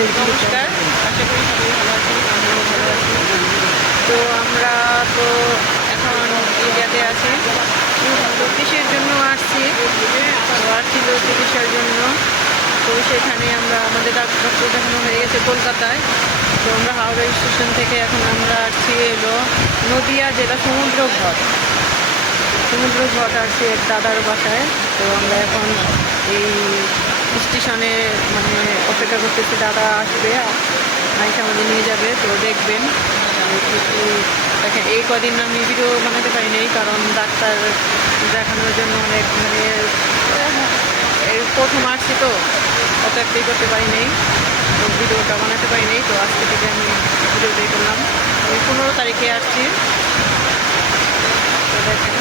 নমস্কার তো আমরা তো এখন ইন্ডিয়াতে আছি। তো কিসের জন্য আসছি তো আসছিল চিকিৎসার জন্য। তো সেখানে আমরা, আমাদের ডাক্তার দেখানো হয়ে গেছে কলকাতায়। তো আমরা হাওড়া স্টেশন থেকে এখন আমরা আসছি এলো নদিয়া জেলা সমুদ্র ঘাট সমুদ্র ঘাট আসছি দাদার বাসায়। তো আমরা এখন এই স্টেশনে মানে অপেক্ষা করতেছি, দাদা আসবে আইসা আমাদের নিয়ে যাবে, তো দেখবেন। একটু দেখেন, এই কদিন আমি ভিডিও বানাতে পারি নাই, কারণ ডাক্তার দেখানোর জন্য অনেক মানে প্রথম আসছি তো, অত একটাই করতে পারি নাই। তো ভিডিওটা বানাতে পারি নাই, তো আজকে থেকে আমি ভিডিওটাই করলাম। আমি পনেরো তারিখে আসছি। তো দেখেন,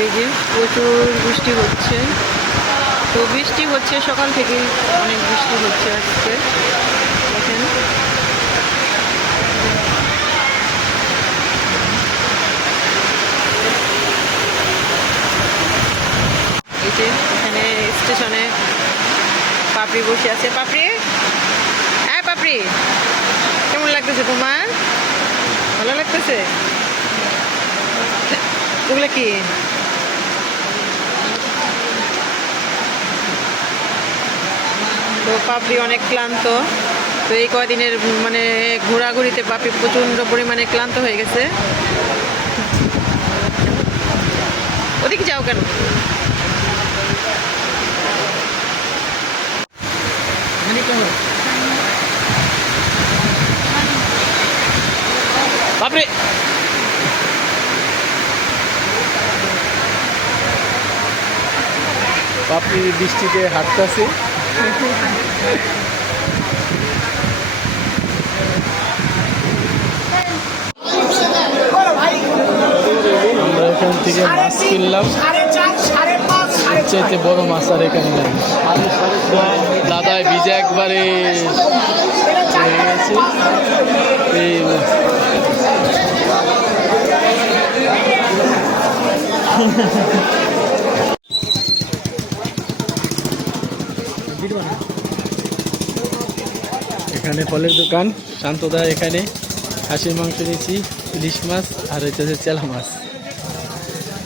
এই যে প্রচুর বৃষ্টি হচ্ছে। তো বৃষ্টি হচ্ছে সকাল থেকেই, অনেক বৃষ্টি হচ্ছে আজকে। দেখেন। এখানে স্টেশনে পাপড়ি বসে আছে। পাপড়ি? হ্যাঁ পাপড়ি। কেমন লাগতেছে তোমার? ভালো লাগতেছে? ওগুলো কি? তো পাপড়ি অনেক ক্লান্ত। তো এই কদিনের মানে ঘোরাঘুরিতে পাপড়ি প্রচণ্ড পরিমাণে ক্লান্ত হয়ে গেছে। ওদিকে যাও কেন? বাপরে বাপরি বৃষ্টিতে হাঁটতেছে। আমরা এখান থেকে মাছ কিনলাম। চাইতে বড় মাছ আর এখানে নেই। দাদায় ভিজে একবারে গেছে এই এখানে ফলের দোকান। শান্তদা এখানে খাসির মাংস নিয়েছি ইলিশ মাছ, আর হইতেছে চেলা মাছ।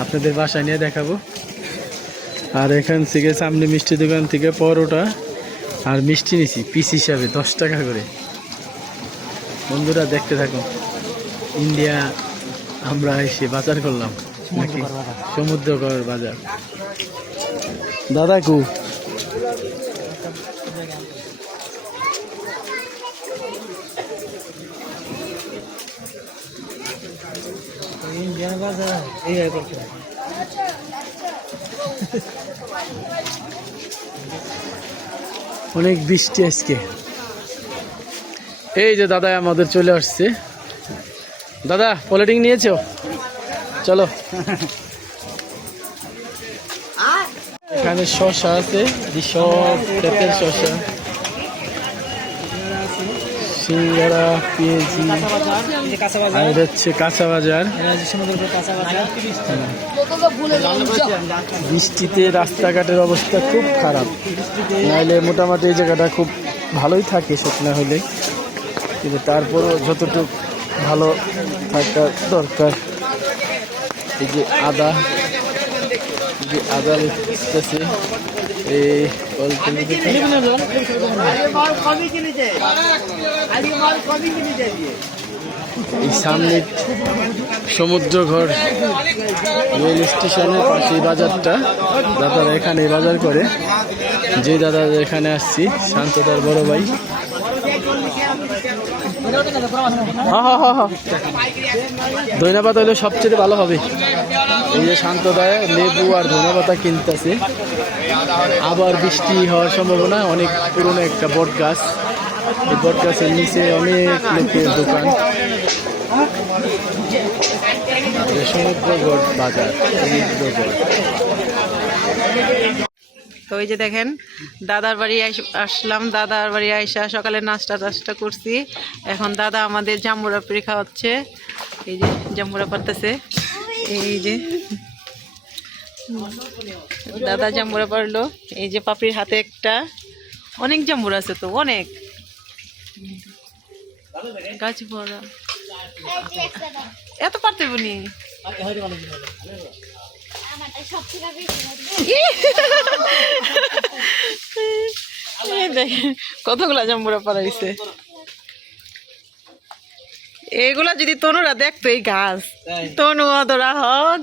আপনাদের বাসায় নিয়ে দেখাবো। আর এখান থেকে সামনে মিষ্টি দোকান থেকে পরোটা আর মিষ্টি নিছি, পিস হিসাবে দশ টাকা করে। বন্ধুরা, দেখতে থাকুন। ইন্ডিয়া, আমরা এসে বাজার করলাম। নাকি? সমুদ্রকর বাজার। দাদা কু এইভাবে করতে অনেক বৃষ্টি আজকে। এই যে দাদা আমাদের চলে আসছে। দাদা পলিটিং নিয়েছো? চলো। এখানে শশা আছে সব শশা সিঙ্গারা বাজার আর এটা হচ্ছে কাঁচা বাজার। বৃষ্টিতে রাস্তাঘাটের অবস্থা খুব খারাপ। নাহলে মোটামুটি এই জায়গাটা খুব ভালোই থাকে শুকনা হলে। কিন্তু তারপরও যতটুকু ভালো থাকা দরকার, এই যে আদা যে আদা দেখতেছে এই সামনে সমুদ্র ঘর রেল স্টেশনের পাশে বাজারটা। দাদারা এখানে বাজার করে। যে দাদা এখানে আসছি, শান্তদার বড় ভাই। ধন্যবাদ হলে সবচেয়ে ভালো হবে। এই যে শান্তদায় লেবু আর ধন্যবাদ কিনতেছে। আবার বৃষ্টি হওয়ার সম্ভাবনা, অনেক পুরনো একটা বট গাছ। এই বট গাছের নিচে অনেক লোকের দোকান। সমুদ্রগড় তো ওই যে দেখেন, দাদার বাড়ি আসলাম। দাদার বাড়ি আইসা সকালে নাস্তা টাস্তা করছি। এখন দাদা আমাদের জাম্বুরা পিড়ি খাওয়াচ্ছে। এই যে জাম্বুরা পারতেছে। এই যে দাদা জাম্বুরা পারল এই যে পাপড়ির হাতে একটা। অনেক জাম্বুরা আছে তো, অনেক। গাছ ভরা। এত পারতে দেখেন, কতগুলা জাম্বুরা পারাইছে এগুলা যদি তনুরা দেখতো এই গাছ, তনু অতরা হক।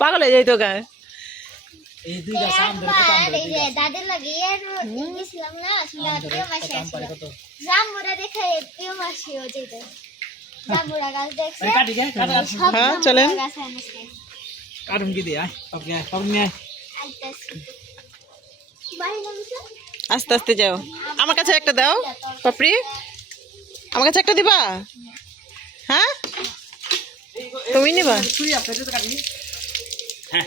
পাগল যাইতো গায়ে এই দুই গাছ আম ধরে কত আম ধরে এই যে দাদের লাগে এর গেছিলাম না শুনে প্রিয় মাসি আসলো। জাম্বুরা দেখে প্রিয় মাসি ও যেত। জাম্বুরা গাছ দেখছে? কাটি গে হ্যাঁ, চলেন। কাটুন কি দে আয় সব গে সব নিয়ে আয়। আইতাছি। বাইরে লাগছে আস্তে আস্তে যাও। আমার কাছে একটা দাও পাপড়ি। আমার কাছে একটা দিবা? হ্যাঁ? তুমি নিবা? হ্যাঁ।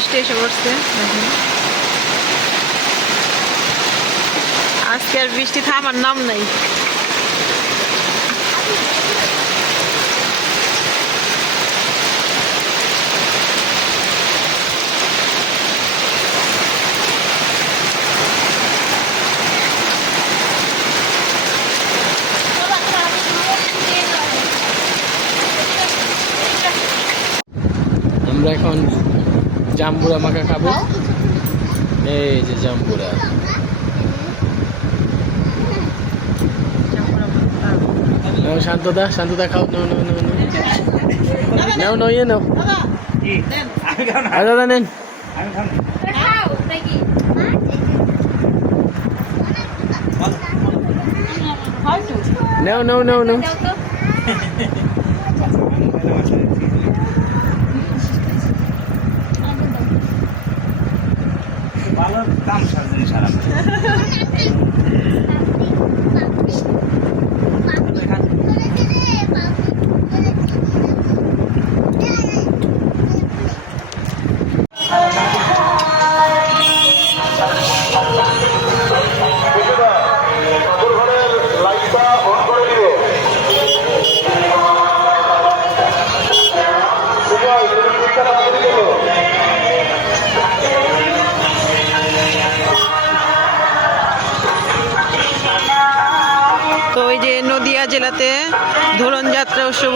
বৃষ্টি এসে পড়ছে। আজকে আর বৃষ্টি থামার নাম নাই। আমরা এখন জাম্বুরা মাখা খাব। এই যে জাম্বুরা। নাও শান্তদা শান্তদা খাও নাও নাও নাও নাও। নাও নাও ইয়ে নাও। দাদা নেন। না খাও Sarap.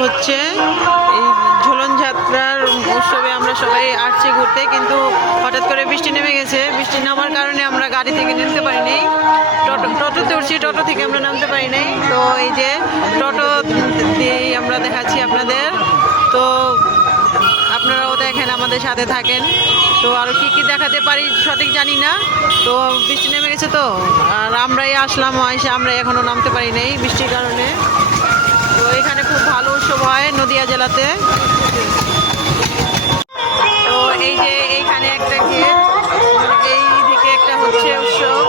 হচ্ছে এই ঝুলন যাত্রার উৎসবে আমরা সবাই আসছি ঘুরতে, কিন্তু হঠাৎ করে বৃষ্টি নেমে গেছে। বৃষ্টি নামার কারণে আমরা গাড়ি থেকে নামতে পারিনি। টোটো, টোটোতে উঠছি, টোটো থেকে আমরা নামতে পারি নাই তো এই যে টোটো দিয়েই আমরা দেখাচ্ছি আপনাদের। তো আপনারাও দেখেন, আমাদের সাথে থাকেন। তো আর কি কি দেখাতে পারি সঠিক জানি না। তো বৃষ্টি নেমে গেছে তো। আর আমরাই আসলাম, এসে আমরা এখনও নামতে পারি নাই বৃষ্টির কারণে। উৎসব হয় নদিয়া জেলাতে। তো এই যে এইখানে একটা গেট এই দিকে একটা হচ্ছে উৎসব।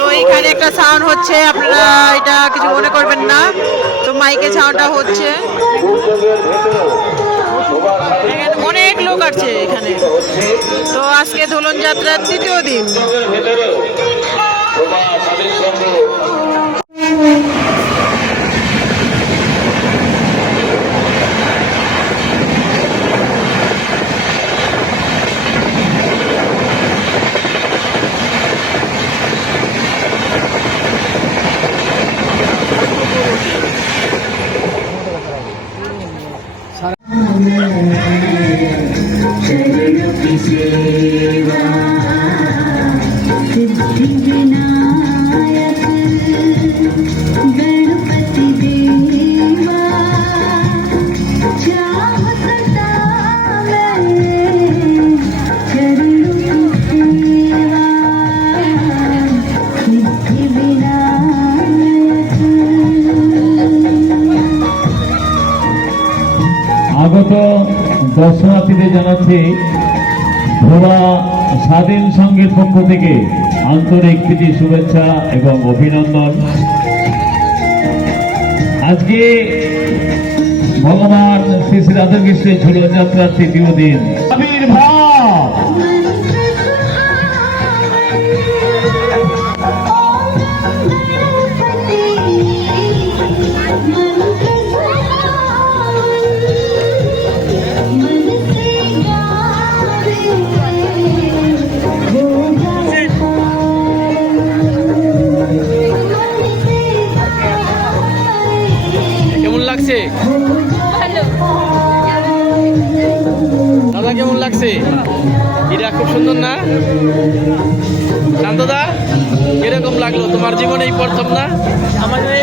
তো এইখানে একটা সাউন্ড হচ্ছে আপনারা এটা কিছু মনে করবেন না। তো মাইকে সাউন্ডটা হচ্ছে। অনেক লোক আছে এখানে। তো আজকে দোলন যাত্রার তৃতীয় দিন। দর্শনার্থীদের জানাচ্ছি ভোলা স্বাধীন সংঘের পক্ষ থেকে আন্তরিক প্রীতি, শুভেচ্ছা এবং অভিনন্দন। আজকে ভগবান শ্রী শ্রী রাধাকৃষ্ণের ঝুলযাত্রার তৃতীয় দিন। লাগছে? দাদা, কেমন লাগছে? এটা খুব সুন্দর না? শান্তদা, কীরকম লাগল? তোমার জীবনে এই প্রথম না? আমাদের